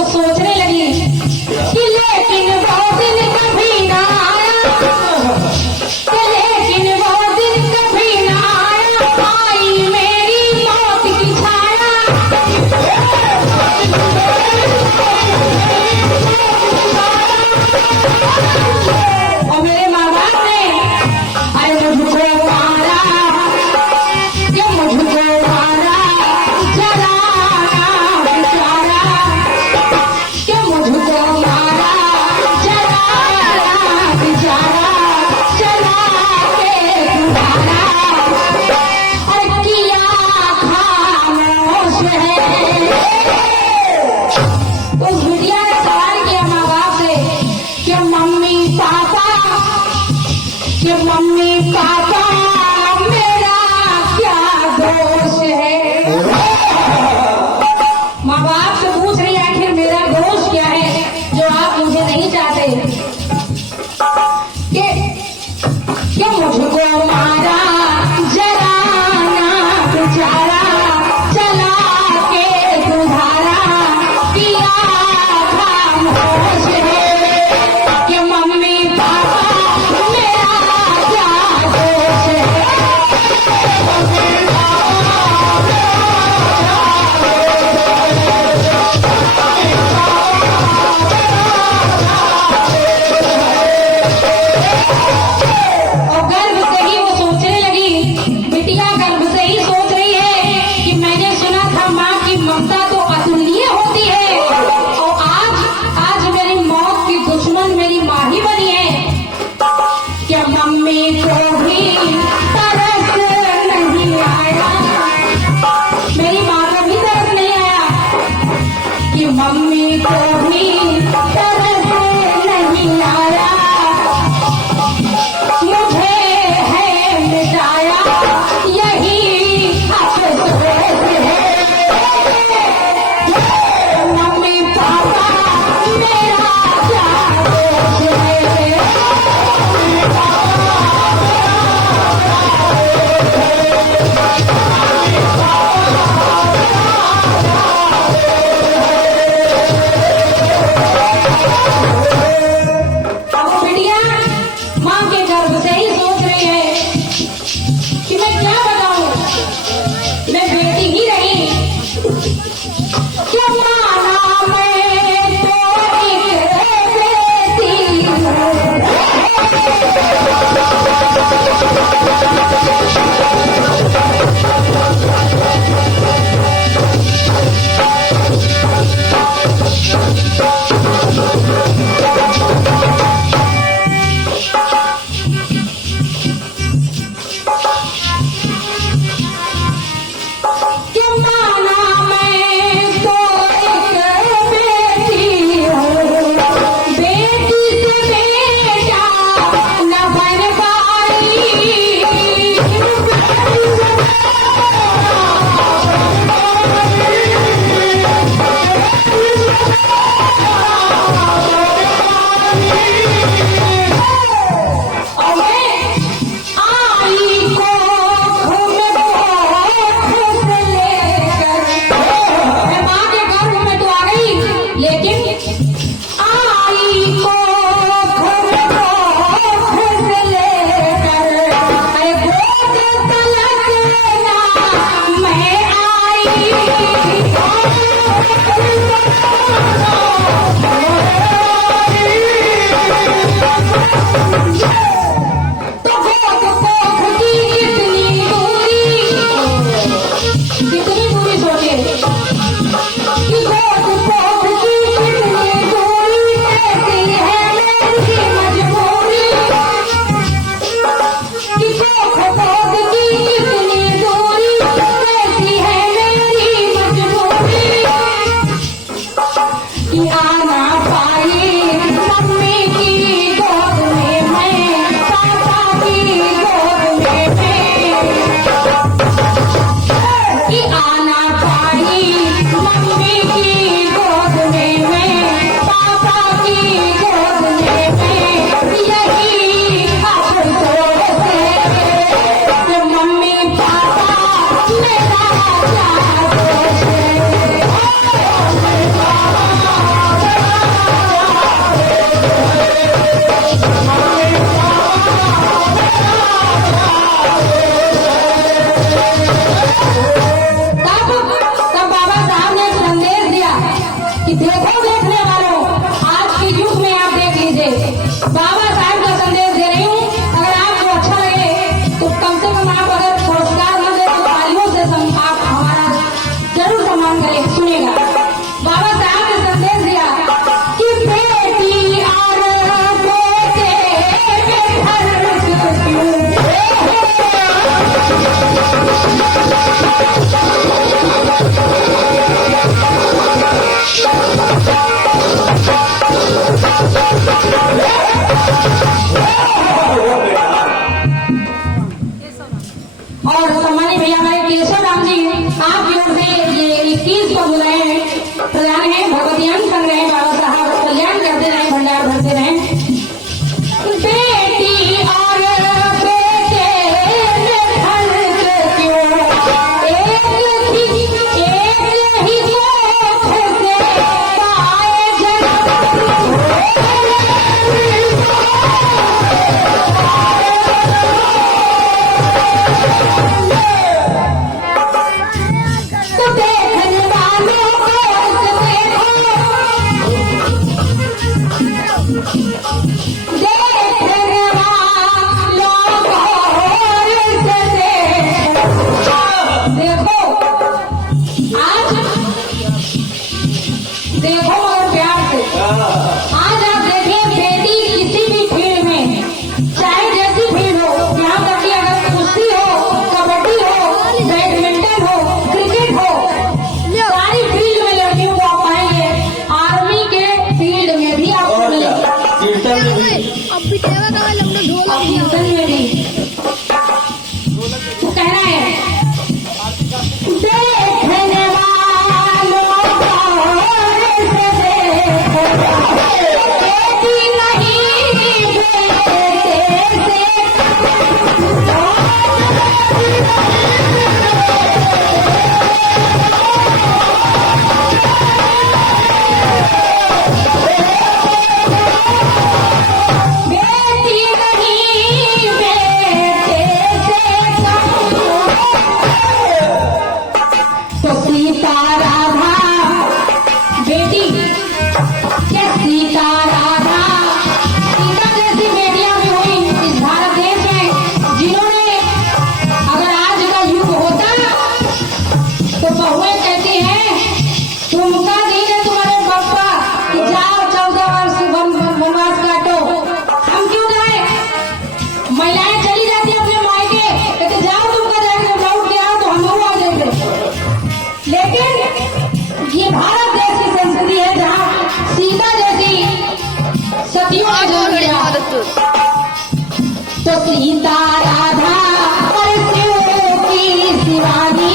तो सोचने लगी कि लेकिन वो दिन कभी ना आया, कि लेकिन वो दिन कभी ना आया, आई मेरी मौत की छाया। और मेरे माँ बाप ने अरे मुझको मारा, ये मुझको मारा जलाना बेचारा, ये मुझको मारा जलाना बेचारा, जला के तुम्हारा और किया खामोश है। उस बिटिया ने सवाल किया माँ बाप से कि मम्मी पापा, कि मम्मी पापा मेरा क्या दोष है। माँ बाप से पूछ रही आखिर मेरा दोष क्या है जो आप मुझे नहीं चाहते, कि मुझको मारा जलाना बेचारा, जला के तुम्हारा किया खामोश है, कि मम्मी पापा मेरा क्या दोष है। और गर्भ से ही वो सोचने लगी, बिटिया गर्भ से ही सोच रही है कि मैंने सुना था माँ की ममता तो अतुलनीय होती है, और आज मेरी मौत की दुश्मन मेरी माँ ही बनी है। क्या मम्मी को भी तरस नहीं आया, मेरी माँ को भी तरस नहीं आया, कि मम्मी को भी तरस नहीं आया, मुझे है मिटाया यही अफसोस है। मम्मी पापा मेरा क्या दोष है। अब बाबा साहब का संदेश दे रही हूँ। अगर आपको अच्छा लगे तो कम से कम आप अगर पुरस्कार न दे तो तालियों से आप हमारा जरूर सम्मान करें। सुनेगा, बाबा साहब ने संदेश दिया कि बेटी और बेटे में फर्क क्यों? और सम्मानित भैया हमारे केशव राम जी आप लोग से ये 21 को बुलाए हैं, प्रधान है भगवतियान संग रहे, बाबा साहब कल्याण करते रहे, भंडार भरते रहे। बेटी और बेटे में फर्क क्यों? एक ही कोख से पाए जन्म। तो देखने वालों को देखो, देखने वालों को देखो। आज देखो और प्यार से आज आप देखिए, बेटी किसी भी फील्ड में चाहे जैसी फील्ड हो, यहाँ तक कि अगर कुश्ती हो, कबड्डी हो, बैडमिंटन हो, क्रिकेट हो, सारी फील्ड में लड़कियों को आप पाएंगे। आर्मी के फील्ड में भी आपको मिलेगा, कीर्तन में भी अब भी तेरा कहाँ लमना ढोलक और दिया कीर्तन में भी। तो कहना है देखने वालों को ऐसे देखो, बेटी नहीं बेटे से। बेटी नहीं बेटे से कम। तो सीता राधा बेटी क्या सीता राधा, सीता जैसी बेटियां भी हुई इस भारत देश में, जिन्होंने अगर आज का युग होता तो बहुएं कहती हैं तुमका दिन है तुम्हारे पप्पा कि जाओ 14 वर्ष वनवास काटो। हम क्यों जाए? महिलाएं चली जाती अपने मायके, कहते जाओ तुमका जाएंगे, लौट के आओ तो हम लोग आ जाएंगे। लेकिन ये भारत देश की संस्कृति है जहाँ सीता जैसी सतियों ने जन्म लिया। तो सीता राधा और शिव की शिवानी,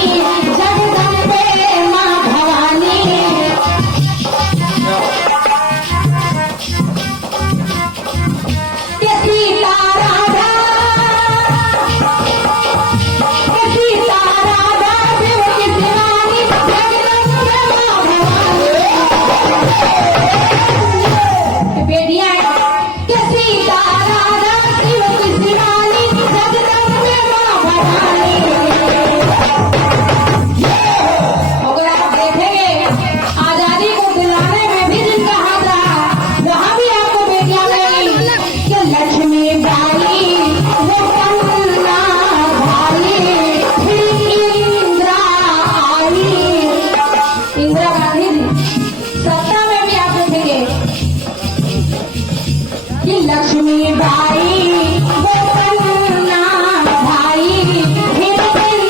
जगदम्बे माँ भवानी। ये सीता राधा, ये सीता राधा शिव की शिवानी, जगदम्बे माँ भवानी। ये बेटियां हैं कि सीता राधा शिव की शिवानी, जगदम्बे माँ भवानी। अगर आप देखेंगे आजादी को दिलाने में भी जिनका हाथ रहा, वहाँ भी आपको बेटियां मिलेंगी कि लक्ष्मी बाई, वो कन्ना भाई, फिर इंदिरा आई। इंदिरा गांधी जी सत्ता में भी आप देखेंगे कि लक्ष्मी बाई, वो कन्ना भाई, फिर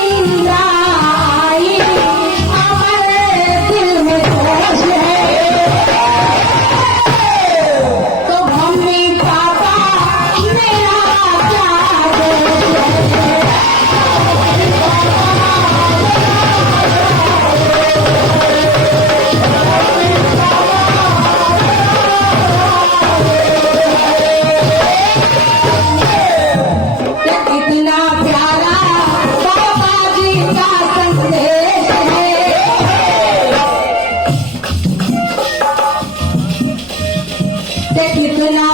इंदिरा आई। हमारे दिल में जोश है तो मम्मी पापा मेरा क्या दोष है? कितना प्यारा बाबा जी का संदेश है। कितना